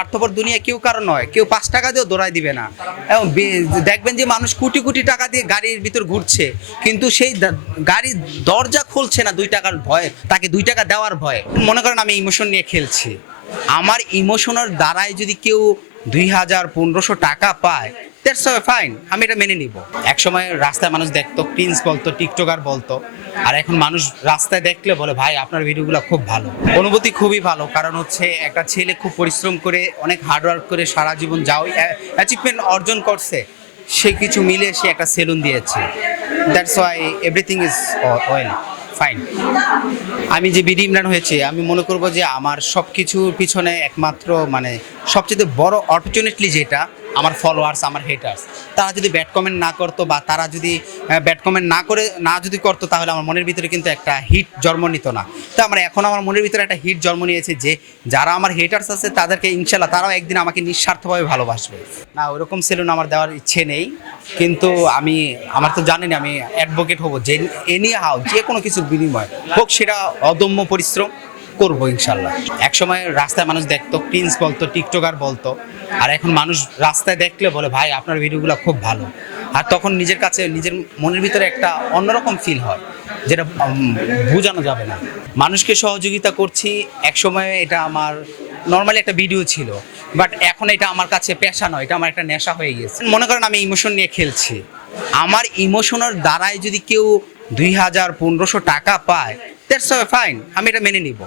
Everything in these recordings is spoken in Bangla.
স্বার্থপর দুনিয়া কেউ কারো নয়, কেউ 5 টাকা দিয়েও দৌড়ায় দিবে না। এবং দেখবেন যে মানুষ কোটি কোটি টাকা দিয়ে গাড়ির ভিতর ঘুরছে, কিন্তু সেই গাড়ির দরজা খুলছে না 2 টাকার ভয়ে, তাকে 2 টাকা দেওয়ার ভয়ে। মনে করেন আমি ইমোশন নিয়ে খেলছি, আমার ইমোশনের দ্বারাই যদি কেউ 2000-1500 টাকা পায়, দ্যাটস ফাইন, আমি এটা মেনে নিব। একসময় রাস্তায় মানুষ দেখতো, প্রিন্স বলতো, টিকটকার বলতো, আর এখন মানুষ রাস্তায় দেখলে বলে ভাই আপনার ভিডিওগুলো খুব ভালো। অনুভূতি খুবই ভালো, কারণ হচ্ছে একটা ছেলে খুব পরিশ্রম করে, অনেক হার্ডওয়ার্ক করে সারা জীবন যাও অ্যাচিভমেন্ট অর্জন করছে, সে কিছু মিলে সে একটা সেলুন দিয়েছে। That's why everything is well fine. আমি যে বিডি ইমরান হয়েছে, আমি মনে করব যে আমার সব কিছুর পিছনে একমাত্র সবচেয়ে বড় অপরচুনিটি যেটা আমার ফলোয়ার্স, আমার হেটার্স। তারা যদি ব্যাড কমেন্ট না করতো, বা তারা যদি ব্যাড কমেন্ট না যদি করতো, তাহলে আমার মনের ভিতরে কিন্তু একটা হিট জন্ম নিত না। তো এখন আমার মনের ভিতরে একটা হিট জন্ম নিয়েছে যে যারা আমার হেটার্স আছে তাদেরকে ইনশাল্লাহ তারাও একদিন আমাকে নিঃস্বার্থভাবে ভালোবাসবে। না, ওইরকম সেলুন আমার দেওয়ার ইচ্ছে নেই, কিন্তু আমার তো জানেন আমি অ্যাডভোকেট হব যে এনি হাউ যে কোনো কিছুর বিনিময় হোক, সেটা অদম্য পরিশ্রম করবো ইনশাল্লাহ। একসময় রাস্তায় মানুষ দেখতো, প্রিন্স বলতো, টিকটকার বলতো, আর এখন মানুষ রাস্তায় দেখলে বলে ভাই আপনার ভিডিওগুলো খুব ভালো। আর তখন নিজের কাছে নিজের মনের ভিতরে একটা অন্যরকম ফিল হয়, যেটা বোঝানো যাবে না। মানুষকে সহযোগিতা করছি, একসময় এটা আমার নর্মালি একটা ভিডিও ছিল, বাট এখন এটা আমার কাছে পেশা নয়, এটা আমার একটা নেশা হয়ে গেছে। মনে করেন আমি ইমোশন নিয়ে খেলছি, আমার ইমোশনের দ্বারাই যদি কেউ 2000-1500 টাকা পায়, দ্যাটস ফাইন, আমি এটা মেনে নিব।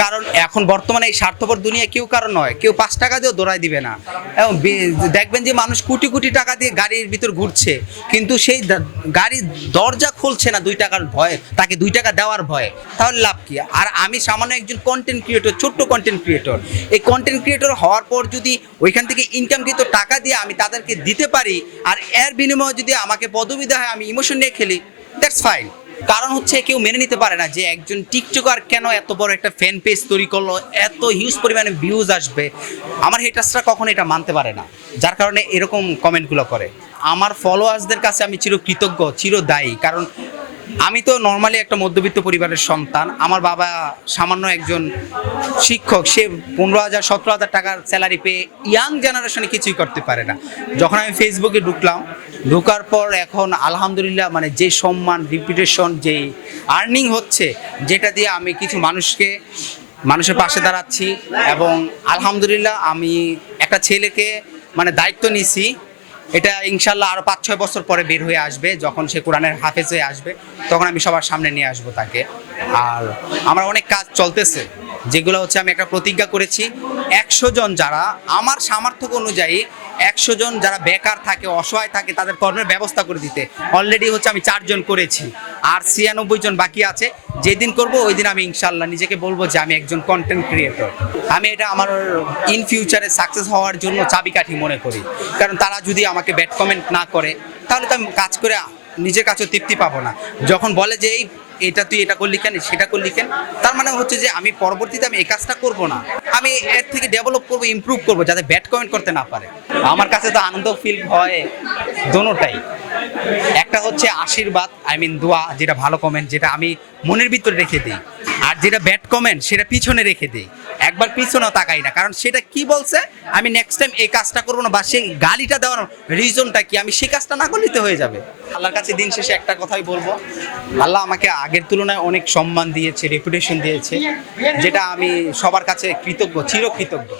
কারণ এখন বর্তমানে এই স্বার্থপর দুনিয়া কেউ কারো নয়, কেউ 5 টাকা দিয়েও দৌড়ায় দিবে না। এবং দেখবেন যে মানুষ কোটি কোটি টাকা দিয়ে গাড়ির ভিতর ঘুরছে, কিন্তু সেই গাড়ির দরজা খুলছে না 2 টাকার ভয়ে, তাকে 2 টাকা দেওয়ার ভয়ে। তাহলে লাভ কি? আর আমি সামান্য একজন কন্টেন্ট ক্রিয়েটর, ছোট্ট কন্টেন্ট ক্রিয়েটর। এই কন্টেন্ট ক্রিয়েটর হওয়ার পর যদি ওইখান থেকে ইনকামকৃত টাকা দিয়ে আমি তাদেরকে দিতে পারি, আর এর বিনিময়ে যদি আমাকে পদবি দেওয়া হয়, আমি ইমোশন নিয়ে খেলি, দ্যাটস ফাইন। কারণ হচ্ছে কেউ মেনে নিতে পারে না যে একজন টিকটকার কেন এত বড় একটা ফ্যান পেজ তৈরি করলো, এত হিউজ পরিমাণে ভিউজ আসবে। আমার হেটার্সরা কখনো এটা মানতে পারে না, যার কারণে এরকম কমেন্টগুলো করে। আমার ফলোয়ার্সদের কাছে আমি চিরকৃতজ্ঞ, চিরদায়ী, কারণ আমি তো নর্মালি একটা মধ্যবিত্ত পরিবারের সন্তান। আমার বাবা সামান্য একজন শিক্ষক, সে 15,000-17,000 টাকার স্যালারি পেয়ে ইয়াং জেনারেশনে কিছুই করতে পারে না। যখন আমি ফেসবুকে ঢুকার পর এখন আলহামদুলিল্লাহ যে সম্মান, রিপিটেশন, যে আর্নিং হচ্ছে, যেটা দিয়ে আমি কিছু মানুষের পাশে দাঁড়াচ্ছি। এবং আলহামদুলিল্লাহ আমি একটা ছেলেকে দায়িত্ব নিছি, এটা ইনশাল্লাহ আরও 5-6 বছর পরে বের হয়ে আসবে। যখন সে কোরআনের হাফেজ হয়ে আসবে, তখন আমি সবার সামনে নিয়ে আসবো তাকে। আর আমার অনেক কাজ চলতেছে, যেগুলো হচ্ছে আমি একটা প্রতিজ্ঞা করেছি, 100 জন যারা আমার সামর্থ্য অনুযায়ী, 100 জন যারা বেকার থাকে, অসহায় থাকে, তাদের কর্মের ব্যবস্থা করে দিতে অলরেডি হচ্ছে আমি 4 জন করেছি, আর 96 জন বাকি আছে। যেদিন করব ওই দিন আমি ইনশাল্লাহ নিজেকে বলবো যে আমি একজন কন্টেন্ট ক্রিয়েটর। আমি এটা আমার ইন ফিউচারে সাকসেস হওয়ার জন্য চাবিকাঠি মনে করি। কারণ তারা যদি আমাকে ব্যাড কমেন্ট না করে, তাহলে তো আমি কাজ করে নিজের কাছেও তৃপ্তি পাবো না। যখন বলে যে এটা তুই এটা করলি কেন, সেটা করলি কেন, তার মানে হচ্ছে যে আমি পরবর্তীতে আমি এই কাজটা করব না, আমি এর থেকে ডেভেলপ করবো, ইমপ্রুভ করবো, যাতে ব্যাড কমেন্ট করতে না পারে। আমার কাছে তো আনন্দ ফিল হয় দোনোটাই। একটা হচ্ছে আশীর্বাদ, দোয়া, যেটা ভালো কমেন্ট, যেটা আমি মনের ভিতরে রেখে দিই, আর যেটা ব্যাড কমেন্ট সেটা পিছনে রেখে দিই, একবার পিছনেও তাকাই না। কারণ সেটা কি বলছে, আমি নেক্সট টাইম এই কাজটা করবো না, বা সেই গালিটা দেওয়ার রিজনটা কি, আমি সেই কাজটা না করলেই তো হয়ে যাবে। আল্লাহর কাছে দিন শেষে একটা কথাই বলবো, আল্লাহ আমাকে আগের তুলনায় অনেক সম্মান দিয়েছে, রেপুটেশন দিয়েছে, যেটা আমি সবার কাছে কৃতজ্ঞ, চিরকৃতজ্ঞ।